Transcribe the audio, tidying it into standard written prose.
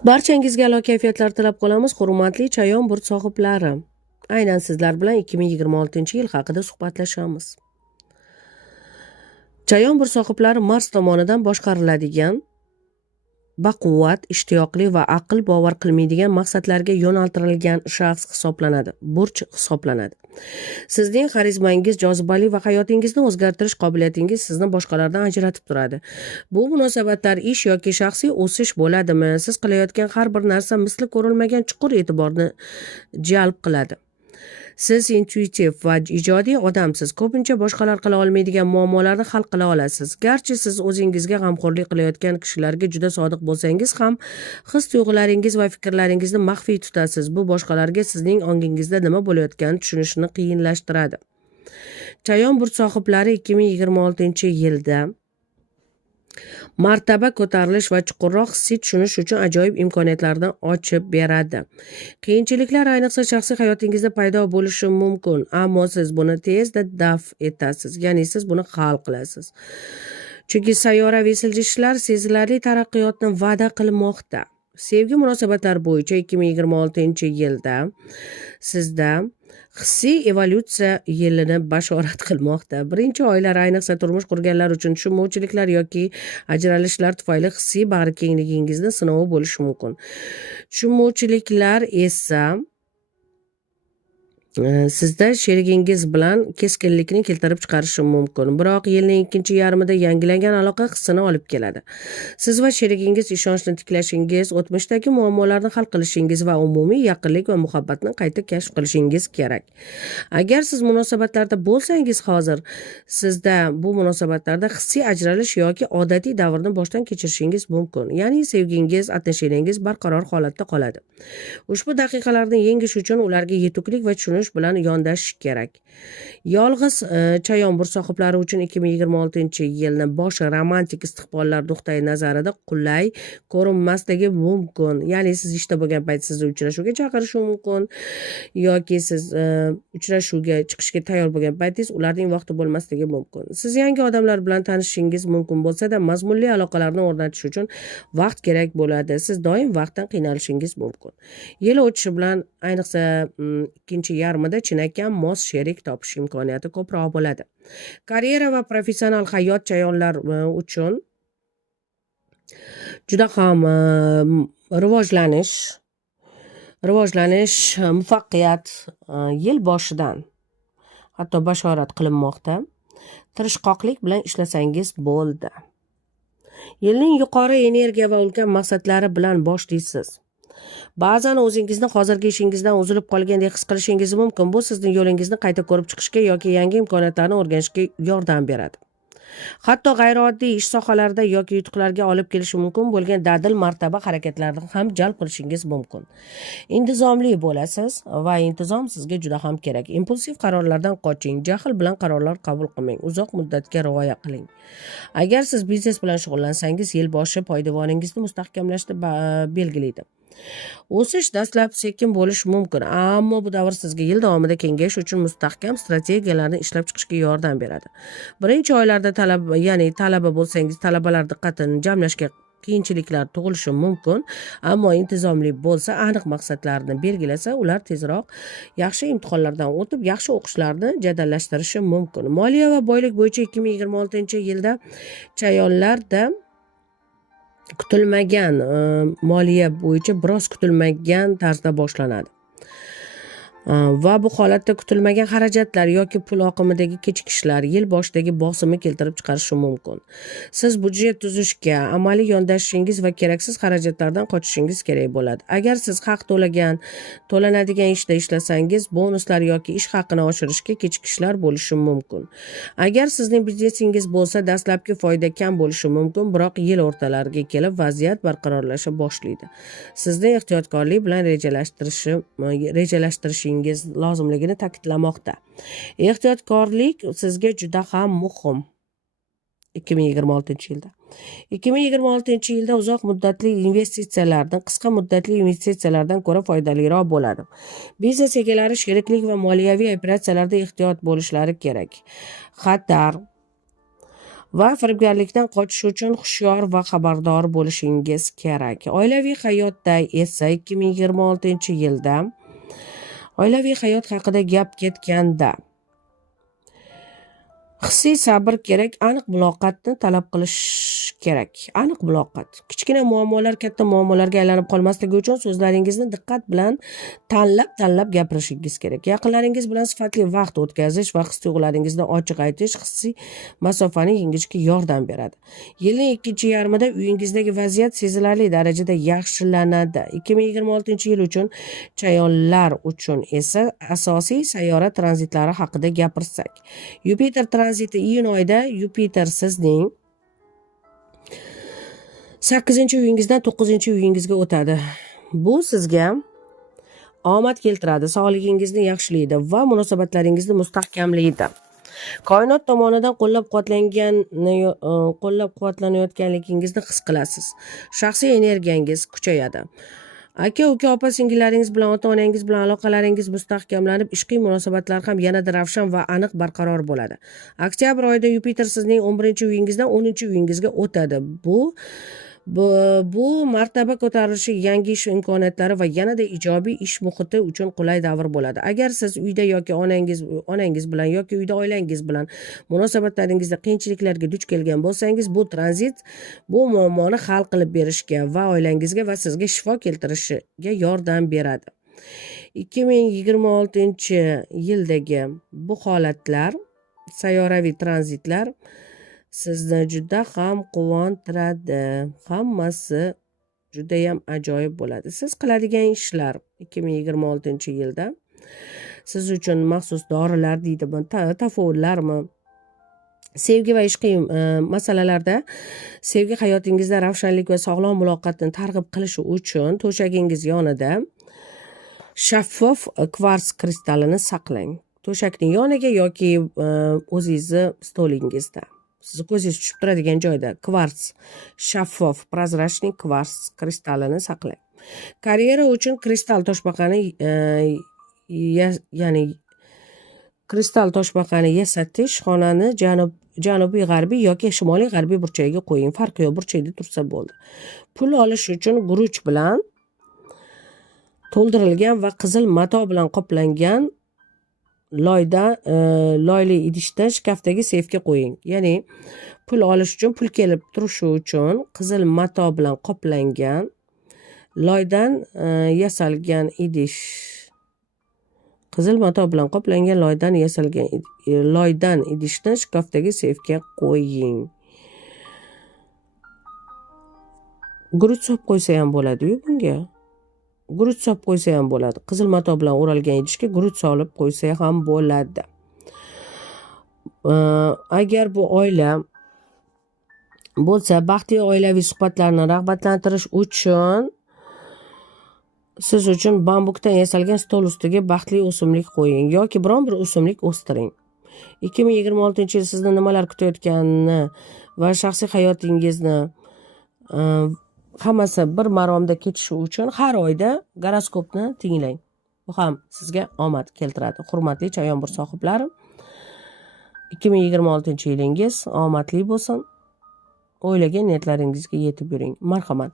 Barchangizga a'lo kayfiyatlar tilab qolamiz, hurmatli chayon burt sohiblari. Aynan sizlar bilan 2026-yil haqida suhbatlashamiz. Chayon burt sohiblari Mars tomonidan boshqariladigan, baquvvat, ishtiyoqli va aql bovar qilmaydigan maqsadlarga yo'naltirilgan shaxs hisoblanadi, burch hisoblanadi. Sizning xarizmangiz, jozibali va hayotingizni o'zgartirish qobiliyatingiz sizni boshqalardan ajratib turadi. Bu munosabatlar ish yoki shaxsiy o'sish bo'ladimi? Siz qilayotgan har bir narsa misli ko'rilmagan chuqur e'tiborni jalb qiladi. Siz intuitiv va ijodiy odamsiz. Ko'pincha boshqalar qila olmaydigan muammolarni hal qila olasiz. Garchi siz o'zingizga g'amxo'rlik qilayotgan kishilarga juda sodiq bo'lsangiz ham, his-tuyg'ularingiz va fikrlaringizni maxfiy tutasiz. Bu boshqalarga sizning ongingizda nima bo'layotganini tushunishni qiyinlashtiradi. Chayon burt sohiblari 2026-yilda martaba ko'tarilish va chuqurroq hissiy tushunish uchun ajoyib imkoniyatlarni ochib beradi. Qiyinchiliklar ayniqsa shaxsiy hayotingizda paydo bo'lishi mumkin, ammo siz buni tezda daf etasiz, ya'ni siz buni hal qilasiz. Chunki sayyoraviy siljishlar sezilarli taraqqiyotni va'da qilmoqda. Sevgi munosabatlari bo'yicha 2026-yilda sizda hissiy evolyutsiya yilini bashorat qilmoqda. Birinchi oylar ayniqsa turmush qurganlar uchun tushunmovchiliklar yoki ajralishlar tufayli hissiy bag'rikengligingizni sinovi bo'lishi mumkin. Tushunmovchiliklar esa sizda sherigingiz bilan keskinlikni keltirib chiqarishi mumkin. Biroq yilning ikkinchi yarmida yangilangan aloqa hissini olib keladi. Siz va sherigingiz ishonchni tiklashingiz, o'tmishdagi muammolarni hal qilishingiz va umumiy yaqinlik va muhabbatni qayta kashf qilishingiz kerak. Agar siz munosabatlarda bo'lsangiz hozir, sizda bu munosabatlarda hissiy ajralish yoki odatiy davrni boshdan kechirishingiz mumkin. Ya'ni sevgingiz, atnoshiyangiz barqaror holatda qoladi. Ushbu daqiqalarni yengish uchun ularga yetuklik va tushunish bilan yondashish kerak. Yolg'iz chayon burt sohiblari uchun 2026-yilni boshi romantik istiqbollar nuqtai nazarida qulay ko'rinmasligi mumkin. Ya'ni siz ishda bo'lgan payt sizni uchrashuvga chaqirishi mumkin yoki siz uchrashuvga chiqishga tayyor bo'lgan paytingiz ularning vaqti bo'lmasligi mumkin. Siz yangi odamlar bilan tanishishingiz mumkin bo'lsa-da, mazmunli aloqalarni o'rnatish uchun vaqt kerak bo'ladi. Siz doim vaqtdan qiynalishingiz mumkin. Yil o'tishi bilan ayniqsa ikkinchi yarmida chinakam mos sherik topish imkoniyati ko'proq bo'ladi. Karyera va professional hayot chayonlar uchun juda ham rivojlanish, muvaffaqiyat yil boshidan hatto bashorat qilinmoqda. Tirishqoqlik bilan ishlasangiz bo'ldi. Yilning yuqori energiya va ulkan maqsadlari bilan boshlaysiz. Ba'zan o'zingizni hozirgi ishingizdan uzilib qolgandek his qilishingiz mumkin. Bu sizning yo'lingizni qayta ko'rib chiqishga yoki yangi imkoniyatlarni o'rganishga yordam beradi. Hatto g'ayrioddiy ish sohalarida yoki yutuqlarga olib kelishi mumkin bo'lgan dadil martaba harakatlarni ham jalb qilishingiz mumkin. Intizomli bo'lasiz va intizom sizga juda ham kerak. Impulsiv qarorlardan qoching, jahl bilan qarorlar qabul qilmang, uzoq muddatga rioya qiling. Agar siz biznes bilan shug'ullansangiz, yil boshi poydevoningizni mustahkamlashni belgilaydi. O'sish dastlab sekin bo'lishi mumkin, ammo bu davr sizga yil davomida kengayish uchun mustahkam strategiyalarni ishlab chiqishga yordam beradi. Birinchi oylarda talaba bo'lsangiz, talabalar diqqatini jamlashga qiyinchiliklar tug'ilishi mumkin, ammo intizomli bo'lsa, aniq maqsadlarni belgilasa, ular tezroq yaxshi imtihonlardan o'tib, yaxshi o'qishlarni jadallashtirishi mumkin. Moliya va boylik bo'yicha 2026-yilda chayonlarda kutilmagan moliya bo'yicha biroz kutilmagan tarzda boshlanadi. Va bu holatda kutilmagan xarajatlar yoki pul oqimidagi kechikishlar yil boshidagi bosimni keltirib chiqarishi mumkin. Siz budjet tuzishga, amaliy yondashishingiz va keraksiz xarajatlardan qochishingiz kerak bo'ladi. Agar siz haq to'lanadigan ishda ishlasangiz, bonuslar yoki ish haqini oshirishga kechikishlar bo'lishi mumkin. Agar sizning biznesingiz bo'lsa, dastlabki foyda kam bo'lishi mumkin, biroq yil o'rtalariga kelib vaziyat barqarorlasha boshlaydi. Sizni ehtiyotkorlik bilan rejalashtirishingiz lozimligini ta'kidlamoqda. Ehtiyotkorlik sizga juda ham muhim. 2026-yilda. 2026-yilda uzoq muddatli investitsiyalardan, qisqa muddatli investitsiyalardan ko'ra foydaliroq bo'ladi. Biznes egalari sheriklik va moliyaviy operatsiyalarda ehtiyot bo'lishlari kerak. Xatar va firibgarlikdan qochish uchun hushyor va xabardor bo'lishingiz kerak. Oilaviy hayotda esa 2026-yilda oilaviy hayot haqida gap ketganda hissiy sabr kerak, aniq muloqotni talab qilish kerak. Aniq muloqot. Kichkina muammolar katta muammolarga aylanib qolmasligi uchun so'zlaringizni diqqat bilan tanlab gapirishingiz kerak. Yaqinlaringiz bilan sifatli vaqt o'tkazish va his-tuyg'ularingizni ochiq aytish hissiy masofani yengishga yordam beradi. Yilning ikkinchi yarmida uyingizdagi vaziyat sezilarli darajada yaxshilanadi. 2026-yil uchun chayonlar uchun esa asosiy sayyora tranzitlari haqida gapirsak. Yupiter tranziti iyun oyida Yupiter sizning 8-uyingizdan 9-uyingizga o'tadi. Bu sizga omad keltiradi, sog'ligingizni yaxshilaydi va munosabatlaringizni mustahkamlaydi. Koinot tomonidan qo'llab-quvvatlanayotganligingizni his qilasiz. Shaxsiy energiyangiz kuchayadi. Aka, uka, opa-singillaringiz bilan, ota-onangiz bilan aloqalaringiz mustahkamlanib, ishqiy munosabatlar ham yanada ravshan va aniq barqaror bo'ladi. Oktyabr oyida Yupiter sizning 11-uyingizdan 10-uyingizga o'tadi. Bu martaba ko'tarilishi, yangi ish imkoniyatlari va yanada ijobiy ish muhiti uchun qulay davr bo'ladi. Agar siz uyda yoki onangiz bilan yoki uyda oilangiz bilan munosabatlaringizda qiyinchiliklarga duch kelgan bo'lsangiz, bu tranzit bu muammoni hal qilib berishga va oilangizga va sizga shifo keltirishiga yordam beradi. 2026-yildagi bu holatlar, sayyoraviy tranzitlar sizni juda ham quvontiradi. Hammasi juda ham ajoyib bo'ladi. Siz qiladigan ishlar 2026-yilda siz uchun maxsus dorilar deydimi, tafavulllarmi? Sevgi va ishqiy masalalarda sevgi hayotingizda ravshanlik va sog'lom muloqotni targ'ib qilish uchun to'shagingiz yonida shaffof kvars kristallini saqlang. To'shakning yoniga yoki o'zingizni stolingizda, sizni ko'zingiz tushib turadigan joyda kvarts, shaffof, prozrachniy kvarts kristallini saqlang. Karyera uchun kristal toshbaqani yasatish, xonani janubiy g'arbiy yoki shimoliy g'arbiy burchagiga qo'ying. Farqi yo'q, burchakda tursa bo'ldi. Pul olish uchun guruch bilan to'ldirilgan va qizil mato bilan qoplangan loyli idishda shkafdagi seyfga qo'ying. Ya'ni pul olish uchun, pul kelib turishi uchun qizil mato bilan qoplangan loydan yasalgan idish, qizil mato bilan qoplangan loydan idishni shkafdagi seyfga qo'ying. Guruch solib qo'ysa ham bo'ladi-yu bunga. Guruch solib qo'ysa ham bo'ladi. Qizil mato bilan o'ralgan idishga guruch solib qo'ysa ham bo'ladi. Agar bu oila bo'lsa, baxtli oilaviy suhbatlarni rag'batlantirish uchun siz uchun bambukdan yasalgan stol ustiga baxtli o'simlik qo'ying yoki biron bir o'simlik o'stiring. 2026-yil sizni nimalar kutayotganini va shaxsiy hayotingizni hammasi bir maromda ketishi uchun har oyda goroskopni tinglang. Bu ham sizga omad keltiradi. Hurmatli chayon sohiblari, 2026-yilingiz omadli bo'lsin. O'ylagan niyatlaringizga yetib yuring. Marhamat.